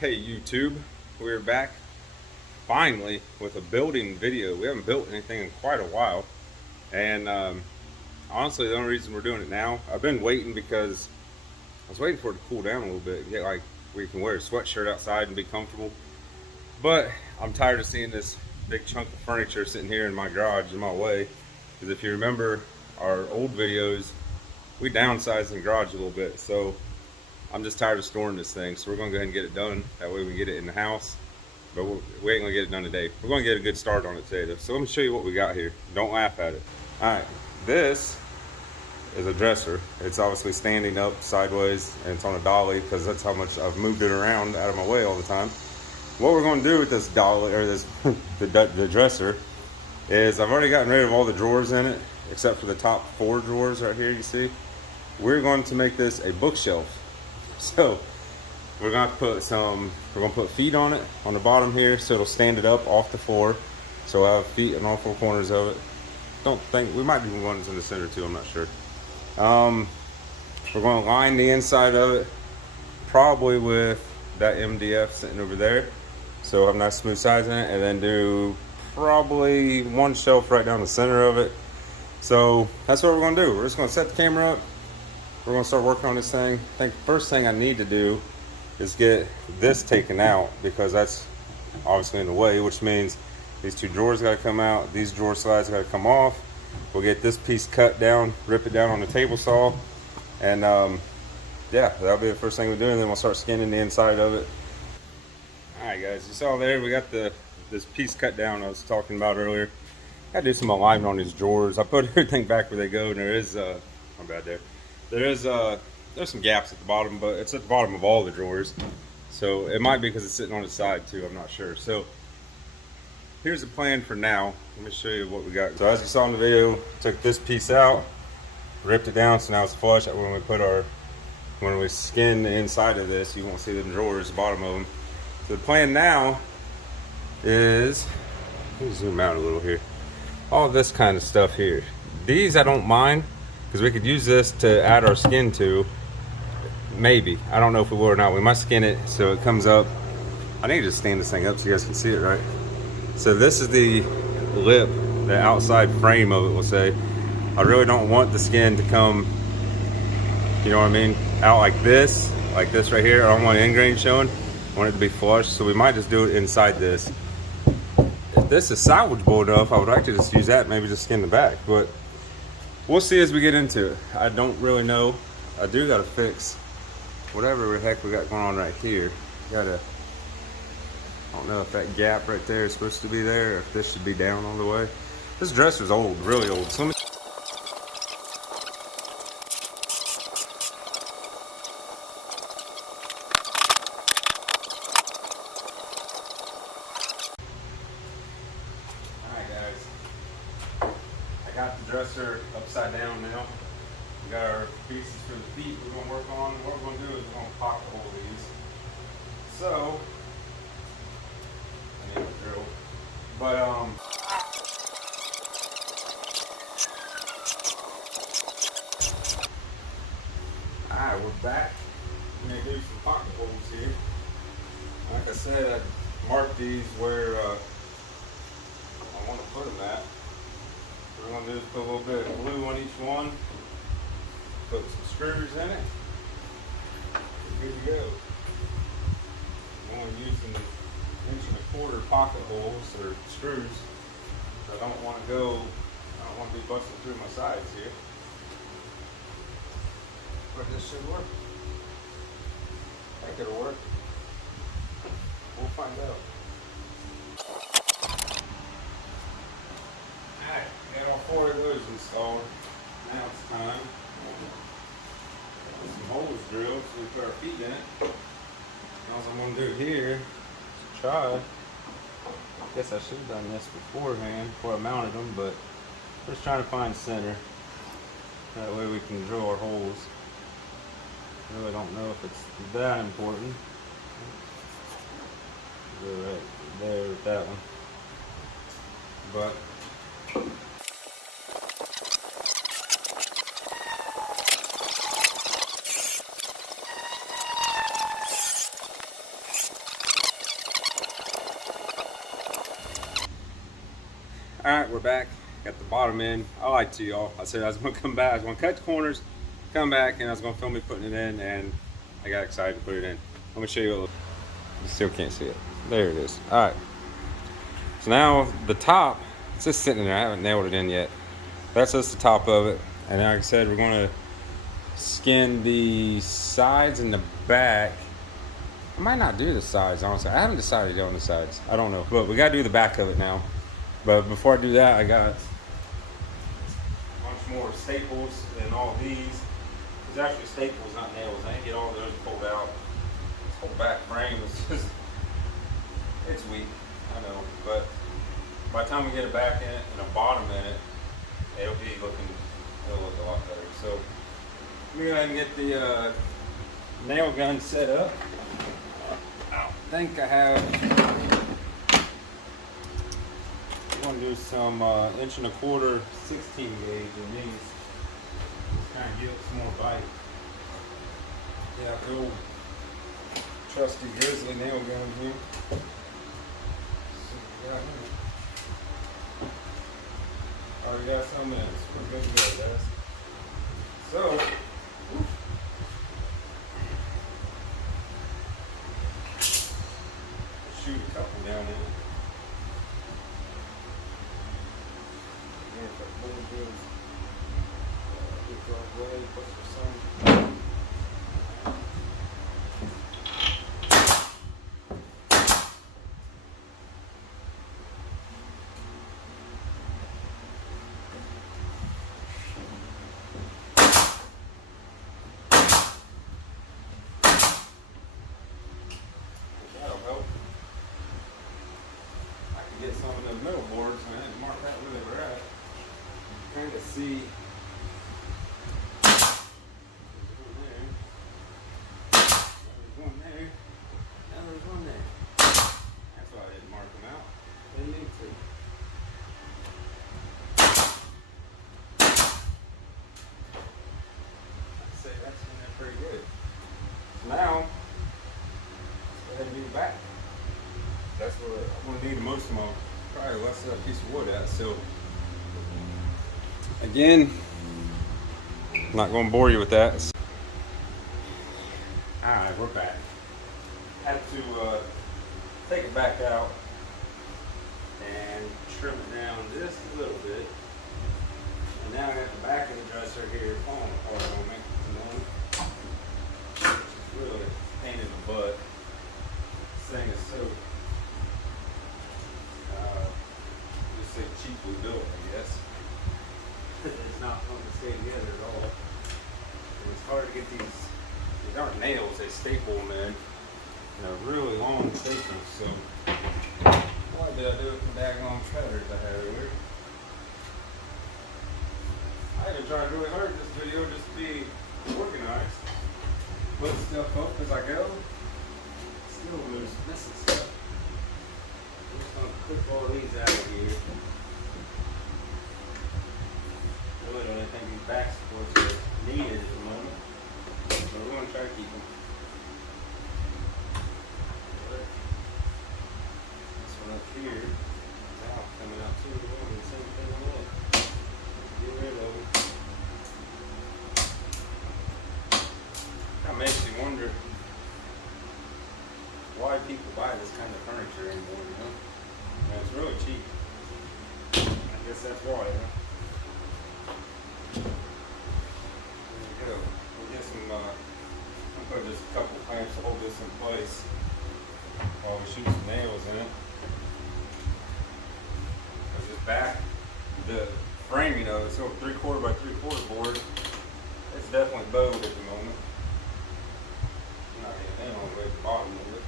Hey YouTube, we're back finally with a building video. We haven't built anything in quite a while, and honestly the only reason we're doing it now, I've been waiting because I was waiting for it to cool down a little bit, get like where you can wear a sweatshirt outside and be comfortable. But I'm tired of seeing this big chunk of furniture sitting here in my garage in my way, because if you remember our old videos, we downsized the garage a little bit, so I'm just tired of storing this thing, so we're gonna go ahead and get it done. That way we can get it in the house. But we ain't gonna get it done today. We're gonna get a good start on it today though. So let me show you what we got here. Don't laugh at it. All right, this is a dresser. It's obviously standing up sideways and it's on a dolly because that's how much I've moved it around out of my way all the time. What we're gonna do with this dolly, or this the dresser, is I've already gotten rid of all the drawers in it, except for the top 4 drawers right here, you see. We're going to make this a bookshelf. So we're gonna put feet on it on the bottom here, so it'll stand it up off the floor. So we'll have feet on all 4 corners of it. Don't think we might be ones in the center too. I'm not sure. We're going to line the inside of it, probably with that MDF sitting over there, so we'll have nice smooth sides in it, and then do probably 1 shelf right down the center of it. So that's what we're gonna do. We're just gonna set the camera up. We're gonna start working on this thing. I think the first thing I need to do is get this taken out, because that's obviously in the way, which means these 2 drawers gotta come out, these drawer slides gotta come off. We'll get this piece cut down, rip it down on the table saw, and yeah, that'll be the first thing we do, and then we'll start skinning the inside of it. Alright guys, you saw there, we got this piece cut down I was talking about earlier. I do some alignment on these drawers. I put everything back where they go, and there is my bad there. There's some gaps at the bottom, but it's at the bottom of all the drawers. So it might be because it's sitting on the side too, I'm not sure. So here's the plan for now. Let me show you what we got. So as you saw in the video, took this piece out, ripped it down, so now it's flush. When we skin the inside of this, you won't see the drawers, the bottom of them. So the plan now is, let me zoom out a little here. All this kind of stuff here. These I don't mind, because we could use this to add our skin to. Maybe. I don't know if we will or not. We might skin it so it comes up. I need to just stand this thing up so you guys can see it right. So this is the lip, the outside frame of it, we'll say. I really don't want the skin to come, you know what I mean, out like this right here. I don't want end grain showing. I want it to be flush, so we might just do it inside this. If this is salvageable enough, I would actually just use that, maybe just skin the back, but we'll see as we get into it. I don't really know. I do gotta fix whatever the heck we got going on right here. I don't know if that gap right there is supposed to be there, or if this should be down all the way. This dresser's old, really old. So let me got the dresser upside down now. We got our pieces for the feet we're going to work on. What we're going to do is we're going to pocket hole these. So, I need a drill. But, alright, we're back. We're going to do some pocket holes here. Like I said, I marked these where I want to put them at. What we're going to do is put a little bit of glue on each one, put some screws in it, and good to go. I'm only using 1 1/4 pocket holes or screws. I don't want to be busting through my sides here. But this should work. I think it'll work. We'll find out. Alright, got all 4 of those installed. Now it's time. Get some holes drilled so we put our feet in it. All I'm going to do here is try. I guess I should have done this beforehand before I mounted them, but just trying to find center. That way we can drill our holes. Really don't know if it's that important. Go right there with that one. But we're back. Got the bottom in. I lied to y'all. I said I was gonna come back. I was gonna cut the corners, come back, and I was gonna film me putting it in, and I got excited to put it in. Let me show you a little. You still can't see it. There it is. All right. So now the top, it's just sitting there. I haven't nailed it in yet. That's just the top of it. And like I said, we're gonna skin the sides and the back. I might not do the sides, honestly. I haven't decided on the sides. I don't know. But we gotta do the back of it now. But before I do that, I got a bunch more staples and all these. There's actually staples, not nails. I didn't get all those pulled out. This whole back frame is just, it's weak, I know. But by the time we get a back in it and a bottom in it, it'll look a lot better. So let me go ahead and get the nail gun set up. I think I have, I'm going to do some 1 1/4" 16 gauge in these. Just kind of give it some more bite. Yeah, the old trusty Grizzly nail gun here. Already got some in. We're good to go, guys. So, shoot a couple down in. If I really do the way, put some. That'll help. I can get some of the middle boards, man, and mark out where they were at. Kind of see. There's one there. Now there's one there. That's why I didn't mark them out. Didn't need to. I'd say that's in there pretty good. So now, let's go ahead and do the back. That's where I'm going to need most of my, probably less of a piece of wood at. So, again, I'm not going to bore you with that. Alright, we're back. Had to take it back out and trim it down just a little bit. And now I got the back of the dresser here falling apart on me. Which is really a pain in the butt. This thing is so, just say cheaply built, I guess. It's not fun to stay together at all. And it's hard to get these aren't nails, they staple them in. And they're really long staples, so why did I do it with the daggone cutters I had earlier? I had to try really hard in this video just to be organized. Put stuff up as I go. Still there's missing stuff. I'm just gonna clip all these out of here. Really don't think these back supports are needed at the moment. So we're going to try to keep them. This one up here is out, coming out too. We're doing the same thing on it. Get rid of them. That makes me wonder why people buy this kind of furniture anymore, you know? And it's really cheap. I guess that's why, huh? There we go. We'll get some, I'll put just a couple clamps to hold this in place while we shoot some nails in it. Because this back, the frame, you know, it's a 3/4 by 3/4 board. It's definitely bowed at the moment. I'm not getting in all the way to the bottom of it.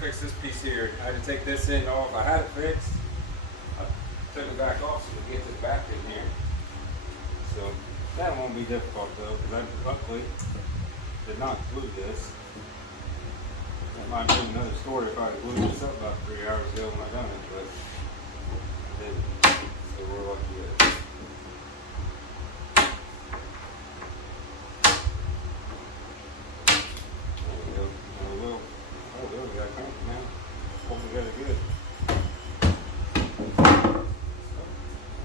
fix this piece here. I had to take this end off. I had it fixed. I took it back off so we get this back in here. So that won't be difficult though, because I luckily did not glue this. That might be another story if I had glued this up about 3 hours ago when I done it, but I didn't. So we're lucky there. There we go. And we will. Oh, there we got it now. Hold together good.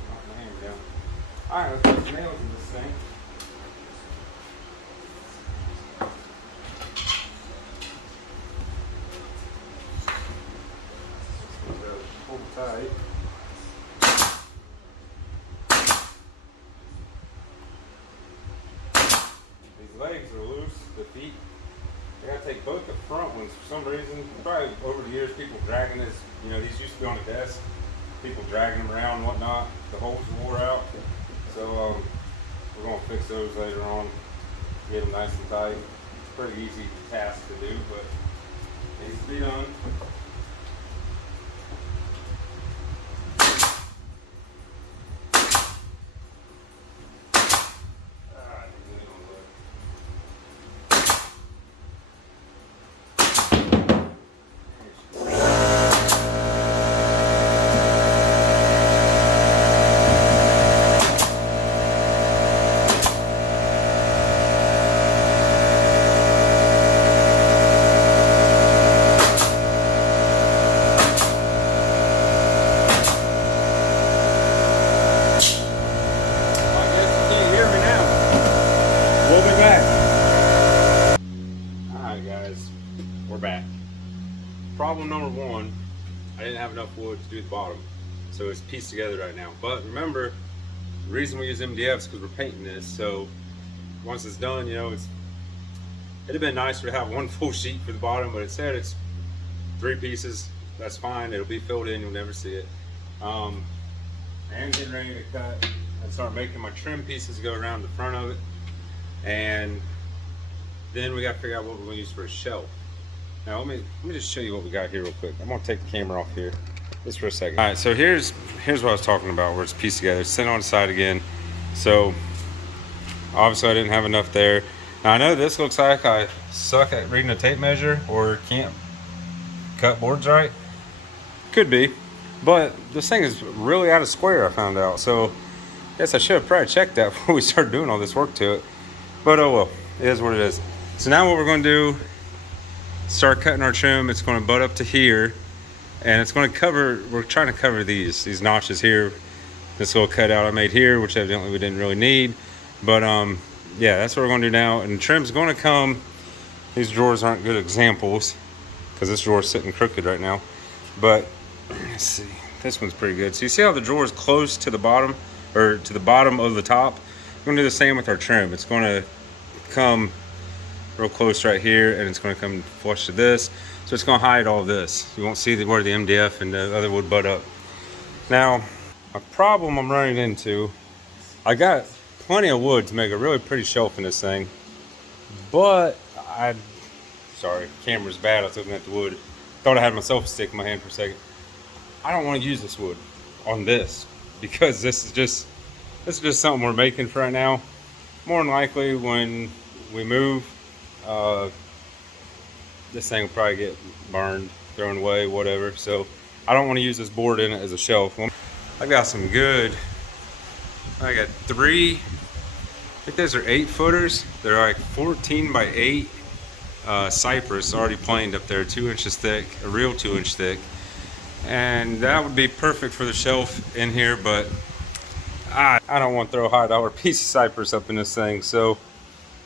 Knock my hammer down. Alright, let's put some nails in this thing. Pull tight. These legs are loose, the feet. I gotta take both the front ones for some reason. Probably over the years, people dragging this, you know, these used to be on the desk. People dragging them around and whatnot. The holes wore out. So we're gonna fix those later on. Get them nice and tight. It's a pretty easy task to do, but it needs to be done. Problem number one, I didn't have enough wood to do the bottom, so it's pieced together right now. But remember, the reason we use MDF is because we're painting this, so once it's done, you know, it'd have been nicer to have one full sheet for the bottom, but it said it's 3 pieces. That's fine, it'll be filled in, you'll never see it. I'm getting ready to cut and start making my trim pieces go around the front of it, and then we got to figure out what we're going to use for a shelf. Now let me just show you what we got here real quick. I'm gonna take the camera off here just for a second. All right, so here's what I was talking about, where it's pieced together. It's sitting on the side again. So obviously I didn't have enough there. Now I know this looks like I suck at reading a tape measure or can't cut boards right. Could be, but this thing is really out of square, I found out. So I guess I should have probably checked that before we started doing all this work to it. But oh well, it is what it is. So now what we're gonna do, start cutting our trim. It's going to butt up to here, and it's going to cover, we're trying to cover these notches here. This little cutout I made here, which evidently we didn't really need, but yeah, that's what we're going to do now. And the trim's going to come, these drawers aren't good examples because this drawer's sitting crooked right now, but let's see, this one's pretty good. So you see how the drawer is close to the bottom, or to the bottom of the top? We're going to do the same with our trim. It's going to come real close right here, and it's going to come flush to this, so it's going to hide all this. You won't see where the MDF and the other wood butt up. Now, a problem I'm running into, I got plenty of wood to make a really pretty shelf in this thing, but sorry, camera's bad. I was looking at the wood, thought I had my selfie stick in my hand for a second. I don't want to use this wood on this because this is just something we're making for right now. More than likely, when we move, this thing will probably get burned, thrown away, whatever. So I don't want to use this board in it as a shelf. I've got some good, I got 3, I think those are 8-footers. They're like 14 by 8 cypress already planed up there, 2 inches thick, a real 2-inch thick. And that would be perfect for the shelf in here, but I don't want to throw a high-dollar piece of cypress up in this thing. So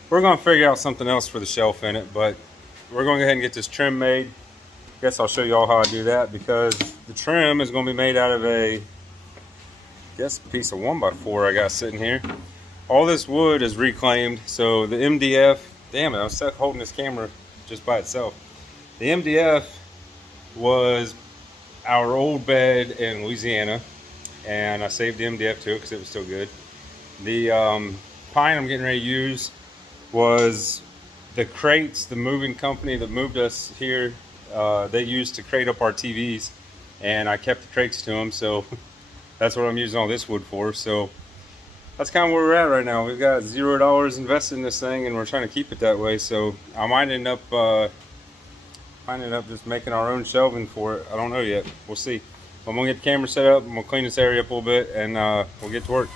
we're going to figure out something else for the shelf in it, but we're going to go ahead and get this trim made. Guess I'll show you all how I do that, because the trim is going to be made out of a piece of 1x4 I got sitting here. All this wood is reclaimed, so the MDF, damn it, I was stuck holding this camera just by itself. The MDF was our old bed in Louisiana, and I saved the MDF to it because it was still good. The pine I'm getting ready to use was the crates, the moving company that moved us here they used to crate up our TVs, and I kept the crates to them, so that's what I'm using all this wood for. So that's kind of where we're at right now. We've got $0 invested in this thing, and we're trying to keep it that way. So I might end up just making our own shelving for it. I don't know yet. We'll see. I'm gonna get the camera set up, and we'll clean this area up a little bit, and we'll get to work.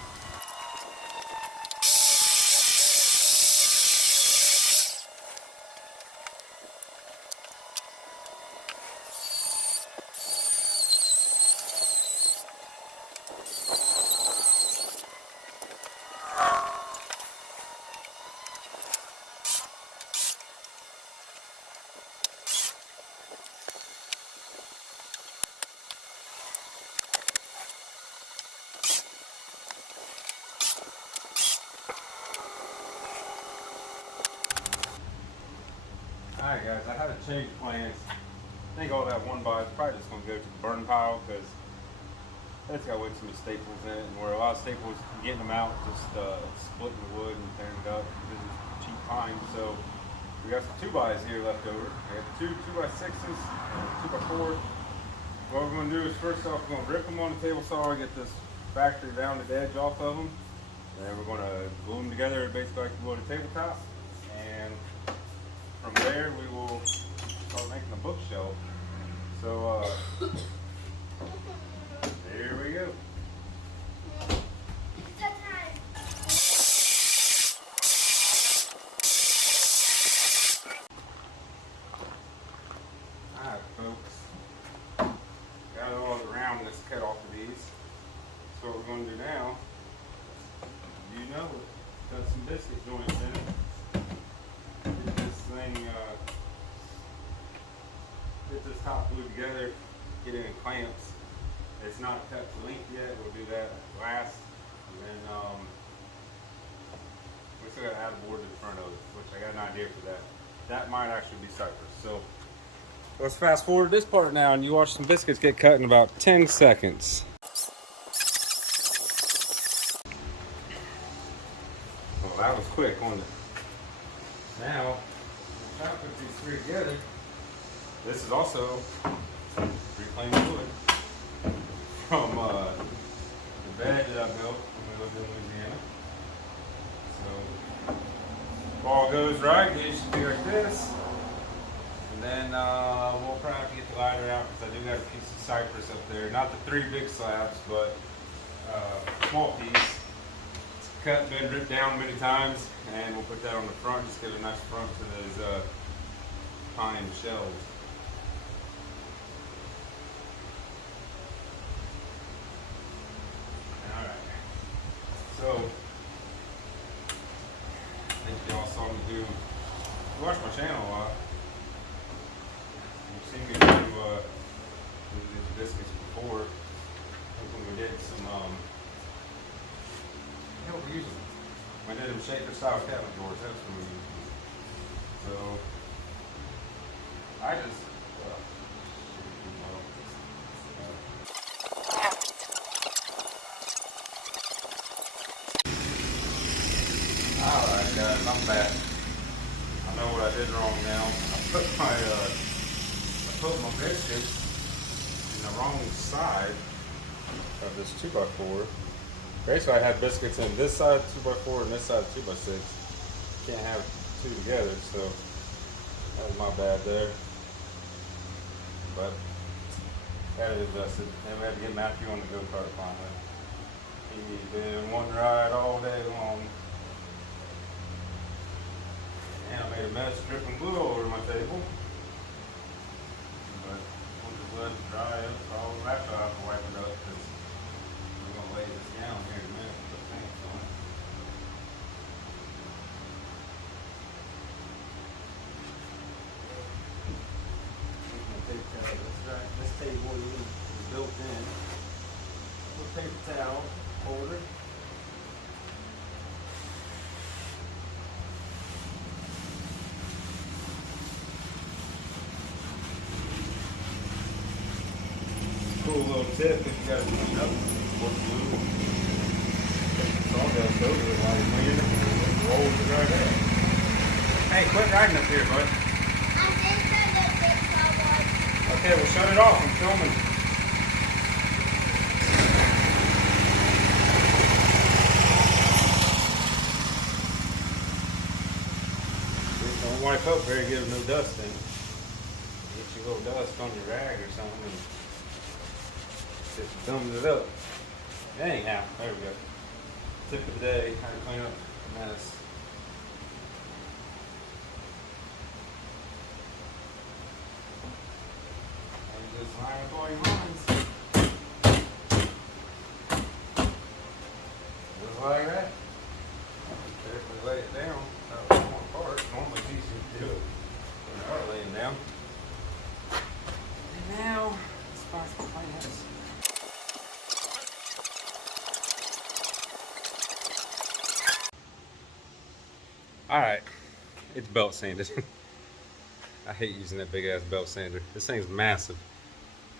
Alright guys, I had to change plans. I think all that one by is probably just going to go to the burn pile because it's got way too many staples in it, and where a lot of staples, getting them out, just splitting the wood and tearing it up. This is cheap pine, so we got some 2x here left over. I got two 2x6s and 2x4. What we're going to do is first off, we're going to rip them on the table saw, get this factory rounded edge off of them, and then we're going to glue them together basically like we would a tabletop. And from there, we will start making a bookshelf. So, there we go. Alright, folks. Got all the roundness cut off of these. So what we're going to do now, you know it, got some biscuit joints in it. Get this thing, get this top glued together, get it in clamps. It's not cut to length yet, we'll do that last. And then we still got to add a board to the front of it, which I got an idea for that. That might actually be cypress. So let's fast forward this part now, and you watch some biscuits get cut in about 10 seconds. Well, that was quick, wasn't it? Now, we'll try to put these three together. This is also reclaimed wood from the bed that I built when we lived in Louisiana. So, if all goes right, it should be like this. And then we'll probably have to get the ladder out because I do got a piece of cypress up there. Not the 3 big slabs, but a small piece. It's cut and been ripped down many times. And we'll put that on the front, just give a nice front to those pine shelves. Alright. So, I think y'all saw me do, you watch my channel a lot. You've seen me do these biscuits before. I think when we did some, we're using we did them shaker style cabinet doors, that's what we used. So, I just, alright guys, I'm back. I know what I did wrong now. I put my biscuits in the wrong side of this 2x4. Basically, I had biscuits in this side 2x4 and this side 2x6. Can't have two together, so that was my bad there. But that is adjusted. Then we had to get Matthew on the go-kart finally. He's been one ride all day long. And I made a mess dripping glue all over my table. But we'll just let it dry up. So I'll actually have to wipe it up because we're going to lay this down here in a minute and put paint on it. I'm going to take this table is built in. We'll paper towel holder. Cool little tip if you got to clean up what's blue. Sawdust over it while you're cleaning it, and it rolls it right out. Hey, quit riding up here, bud. I did say that big sawdust. Okay, we'll shut it off. I'm filming. Don't wipe up very good with no dust in it. Get your little dust on your rag or something and just thumbs it up. Anyhow, there we go. Tip of the day, how to clean up a mess. And just line up all your lines. Just like that. Carefully lay it down. That was one part. Normally it's easy to do it when you are laying down. And now, let's find some plants. Alright, it's belt sanded. I hate using that big ass belt sander. This thing's massive.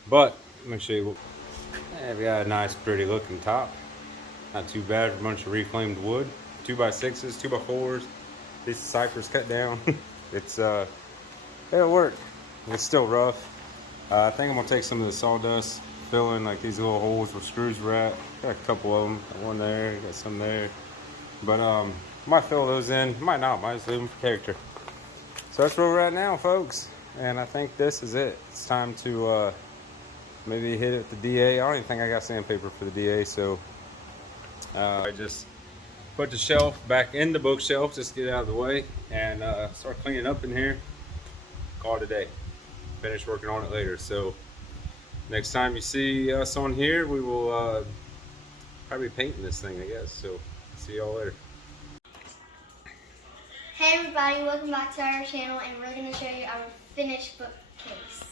But, let me show you what. Yeah, we got a nice pretty looking top. Not too bad for a bunch of reclaimed wood. 2x6s, 2x4s. These cypress cut down. It'll work. It's still rough. I think I'm gonna take some of the sawdust, fill in like these little holes where screws were at. Got a couple of them. Got one there, got some there. But might fill those in, might not, might just leave them for character. So that's where we're at now, folks. And I think this is it. It's time to maybe hit it with the DA. I don't even think I got sandpaper for the DA, so I just put the shelf back in the bookshelf, just get it out of the way, and start cleaning up in here. Call it a day. Finish working on it later. So next time you see us on here, we will probably be painting this thing, I guess. So see y'all later. Hey everybody, welcome back to our channel, and we're going to show you our finished bookcase.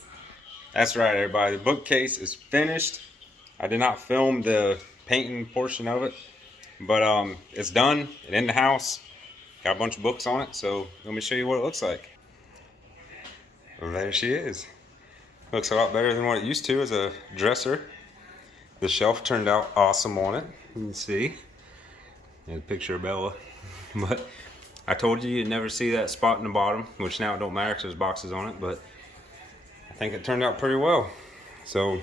That's right, everybody. The bookcase is finished. I did not film the painting portion of it, but it's done. It's in the house. Got a bunch of books on it, so let me show you what it looks like. Well, there she is. Looks a lot better than what it used to as a dresser. The shelf turned out awesome on it. You can see. There's a picture of Bella. But I told you you'd never see that spot in the bottom, which now it don't matter because there's boxes on it, but I think it turned out pretty well. So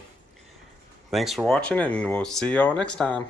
thanks for watching, and we'll see y'all next time.